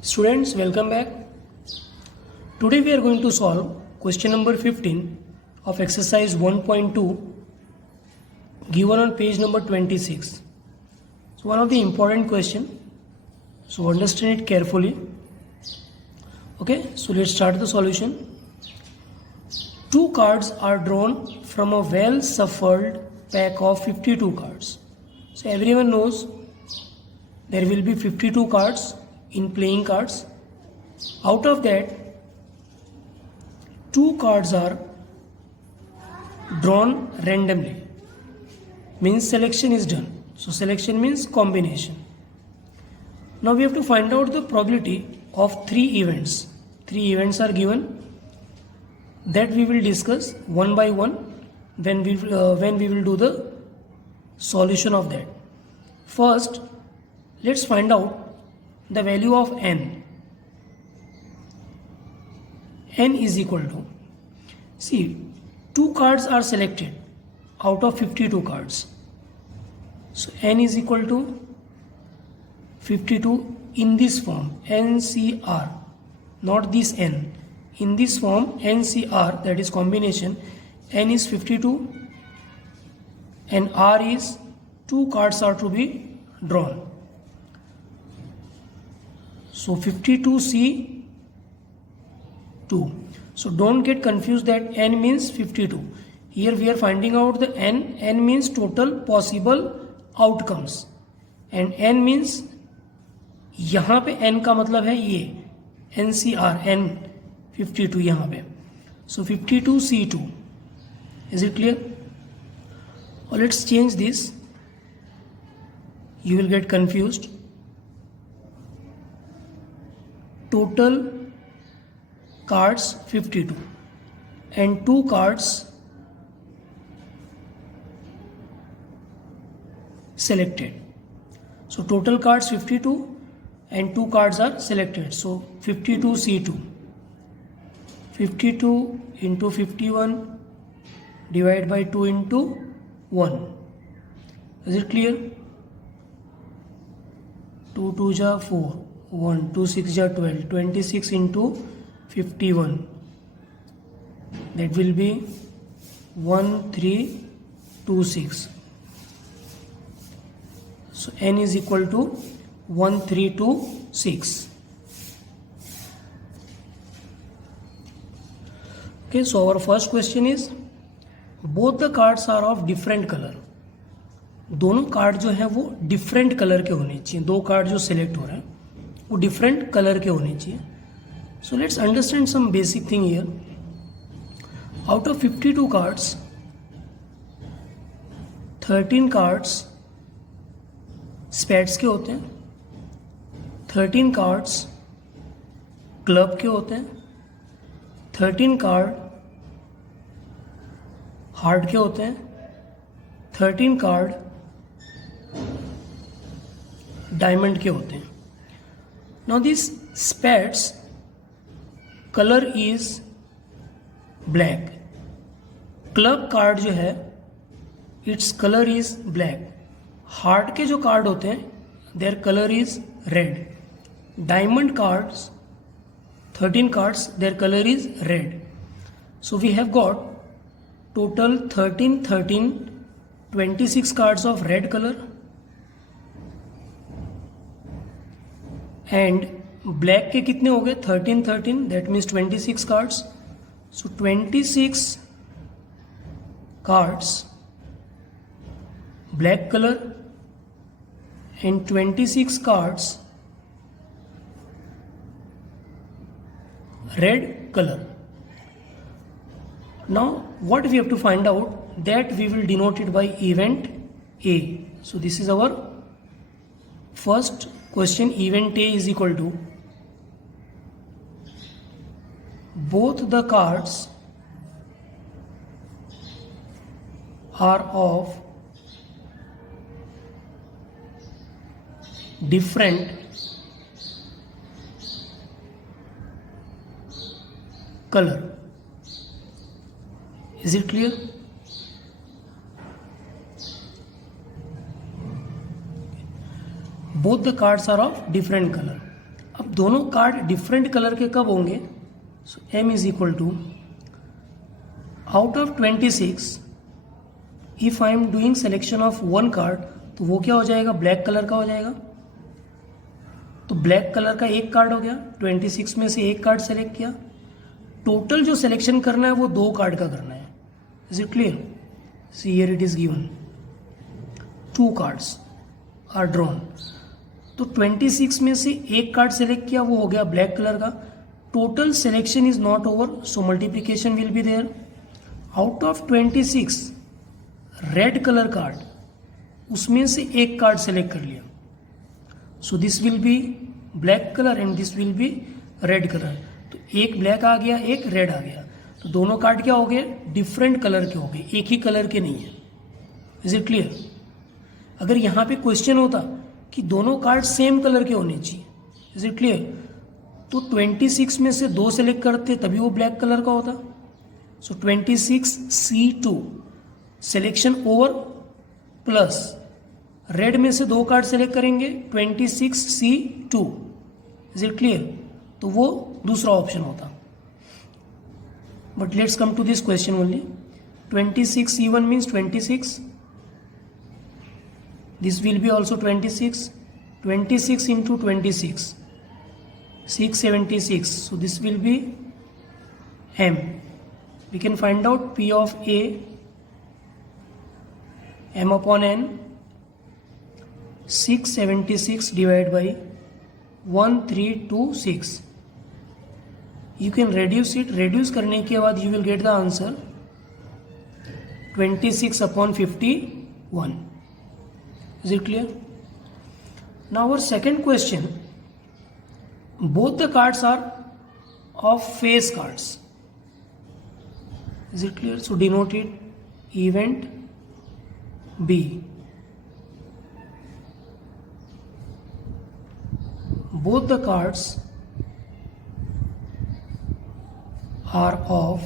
Students, welcome back. Today we are going to solve question number 15 of exercise 1.2 given on page number 26. So one of the important question. So understand it carefully. Okay, so let's start the solution. Two cards are drawn from a well-shuffled pack of 52 cards. So everyone knows there will be 52 cards in playing cards. Out of that, two cards are drawn randomly. Means selection is done. So selection means combination. Now we have to find out the probability of three events. Three events are given that we will discuss one by one when we will do the solution of that. First, let's find out the value of n. N is equal to, see, two cards are selected out of 52 cards. So n is equal to 52 in this form, NCR, not this n. In this form, NCR, that is combination, n is 52 and R is two cards are to be drawn. So 52C2. So don't get confused that n means 52. Here we are finding out the n. N means total possible outcomes. And n means यहाँ पे n का मतलब है ये NCR, n 52 यहाँ पे. So 52C2. Is it clear? Or let's change this. You will get confused. Total cards 52 and two cards selected. So total cards 52 and two cards are selected. So 52C2. 52 into 51 divided by 2 into 1. Is it clear? 2 2 ja 4. 1 2 6 ja 12. 26 into 51. That will be 1326. So n is equal to 1326. Okay, so our first question is, both the cards are of different color. दोनों कार्ड जो है वो different colour के होने चाहिए. दो कार्ड जो सिलेक्ट हो रहे हैं वो डिफरेंट कलर के होने चाहिए. So let's understand some basic thing here. Out of 52 cards 13 cards spades के होते हैं, 13 कार्ड्स क्लब के होते हैं, 13 कार्ड हार्ट के होते हैं, 13 कार्ड डायमंड के होते हैं. Now this spades colour is black. Club card जो है its colour is black. Heart के जो कार्ड होते हैं their colour is red. Diamond cards 13 cards, their color is red. So we have got total 26 cards of red color and black के कितने हो गए 13 that means 26 cards. So 26 cards black color and 26 cards red color. Now what we have to find out, that we will denote it by event A. So this is our first question. Event A is equal to, both the cards are of different color. Is it clear? both the cards are of different color. अब दोनों card different colour के कब होंगे? So m is equal to out of 26 if I am doing selection of one card, तो वो क्या हो जाएगा? ब्लैक कलर का हो जाएगा। तो ब्लैक कलर का एक कार्ड हो गया, 26 में से एक कार्ड सेलेक्ट किया। टोटल जो सिलेक्शन करना है वो 2 कार्ड का करना है। Is it clear? See here it is given 2 cards are drawn. तो 26 में से एक कार्ड सेलेक्ट किया, वो हो गया ब्लैक कलर का। Total selection is not over, so multiplication will be there. Out of 26 red colour card, उसमें से एक कार्ड सेलेक्ट कर लिया, so this will be black colour and this will be red colour. तो एक ब्लैक आ गया, एक रेड आ गया, तो दोनों कार्ड क्या हो गए? डिफरेंट कलर के हो गए, एक ही कलर के नहीं है। Is it clear? अगर यहाँ पे क्वेश्चन होता कि दोनों कार्ड सेम कलर के होने चाहिए, इज इट क्लियर, तो 26 में से 2 सेलेक्ट करते तभी वो ब्लैक कलर का होता। So 26C2 selection over plus red में से 2 कार्ड सेलेक्ट करेंगे 26C2। Is it clear? तो वो दूसरा ऑप्शन होता। But let's come to this question only. 26C1 means 26, this will be also 26, 26 into 26, 676, so this will be m. We can find out P of A, m upon n, 676 divided by 1326. You can reduce it, reduce करने के बाद you will get the answer 26 upon 51. Is it clear? Now our second question, both the cards are of face cards. Is it clear? So denote it event B. Both the cards are of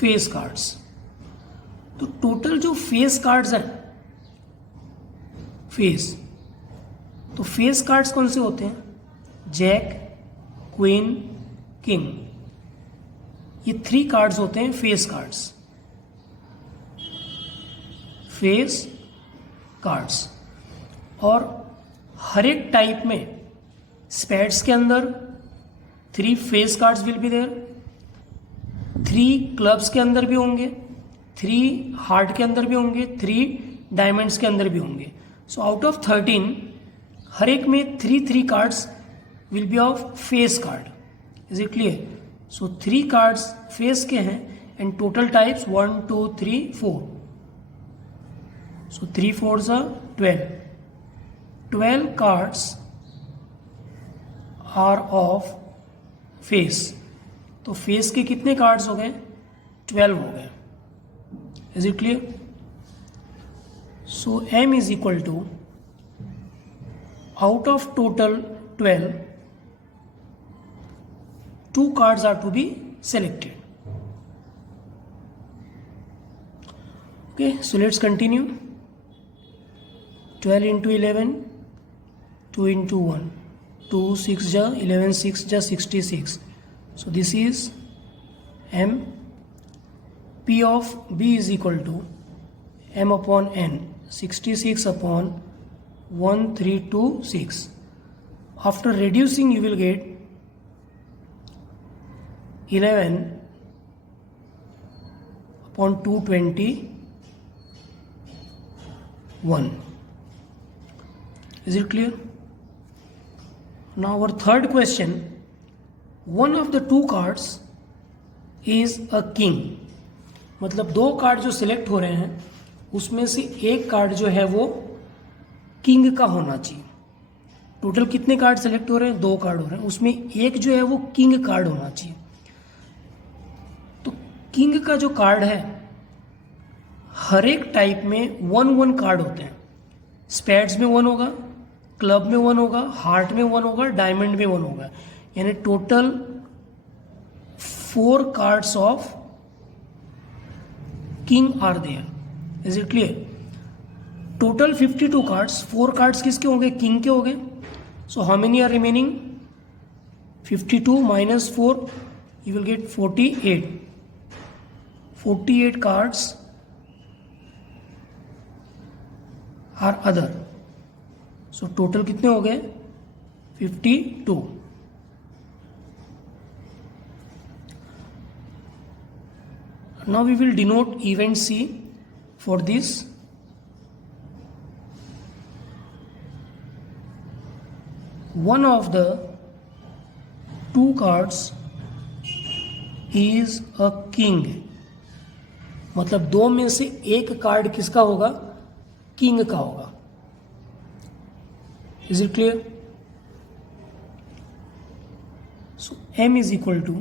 face cards. तो टोटल जो face cards हैं, फेस, तो face cards कौन से होते हैं? Jack, queen, king, ये 3 कार्ड्स होते हैं फेस कार्ड्स। Face cards. और हर एक टाइप में स्पेड्स के अंदर 3 face cards will be there, 3 clubs के अंदर भी होंगे, 3 हार्ट के अंदर भी होंगे, 3 डायमंड्स के अंदर भी होंगे। सो आउट ऑफ 13 हर एक में 3 cards will be of face card. Is it clear? So 3 cards face के हैं and total types 1 2 3 4। So 3 4s are 12। 12 cards are of face. तो फेस के कितने कार्ड्स हो गए? 12 हो गए। Is it clear? So m is equal to, out of total 12, 2 cards are to be selected. Okay, so let's continue. 12 into 11, 2 into 1, 2 6 ja 11 6 ja 66. So this is m. P of B is equal to m upon n, 66 upon 1326. After reducing you will get 11 upon 221. Is it clear? Now our third question, one of the 2 cards is a king. मतलब 2 कार्ड जो सिलेक्ट हो रहे हैं उसमें से एक कार्ड जो है वो किंग का होना चाहिए। टोटल कितने कार्ड सेलेक्ट हो रहे हैं? 2 कार्ड हो रहे हैं, उसमें एक जो है वो किंग कार्ड होना चाहिए। तो किंग का जो कार्ड है, हर एक टाइप में 1 कार्ड होते हैं। स्पेड्स में 1 होगा, क्लब में 1 होगा, हार्ट में 1 होगा, डायमंड में 1 होगा, यानी टोटल 4 cards of king are there. Is it clear? Total 52 कार्ड्स, 4 कार्ड्स किसके होंगे? किंग के होंगे, So how many are remaining? 52 minus 4, you will get 48. 48 cards are other. So total कितने हो गए? 52. Now we will denote event C for this. One of the two cards is a king. मतलब दो में से एक कार्ड किसका होगा? किंग का होगा. Is it clear? So M is equal to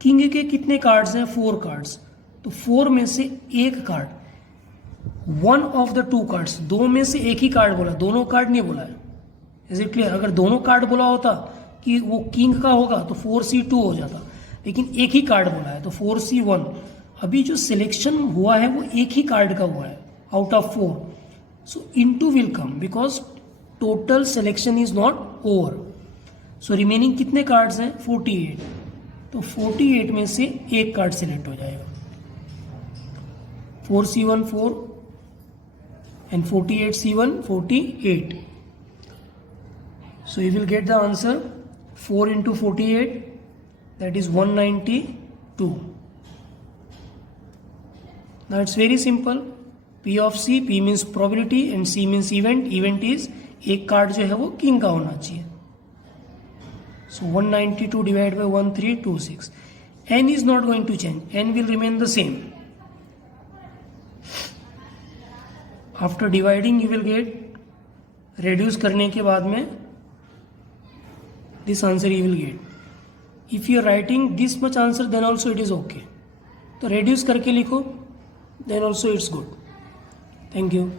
king के कितने कार्ड्स हैं? 4 कार्ड्स. तो 4 में से एक card, one of the two cards, दो में से एक ही कार्ड बोला, दोनों कार्ड नहीं बोला है. Is it clear? अगर दोनों कार्ड बोला होता कि वो किंग का होगा तो 4C2 हो जाता, लेकिन एक ही कार्ड बोला है तो 4C1. अभी जो सिलेक्शन हुआ है वो एक ही कार्ड का हुआ है out of 4. So into will come because total selection is not over. So remaining कितने कार्ड्स हैं? 48. तो 48 में से एक कार्ड सिलेक्ट हो जाएगा. 4C1 4 and 48C1 48. So you will get the answer 4 into 48, that is 192. Now it's very simple. P of C, P means probability and C means event. Event is एक कार्ड जो है वो किंग का होना चाहिए. So 192 divided by 1326. N is not going to change. N will remain the same. After dividing you will get, reduce करने के बाद में this answer you will get. If you are writing this much answer then also it is okay. तो reduce करके लिखो then also it's good. Thank you.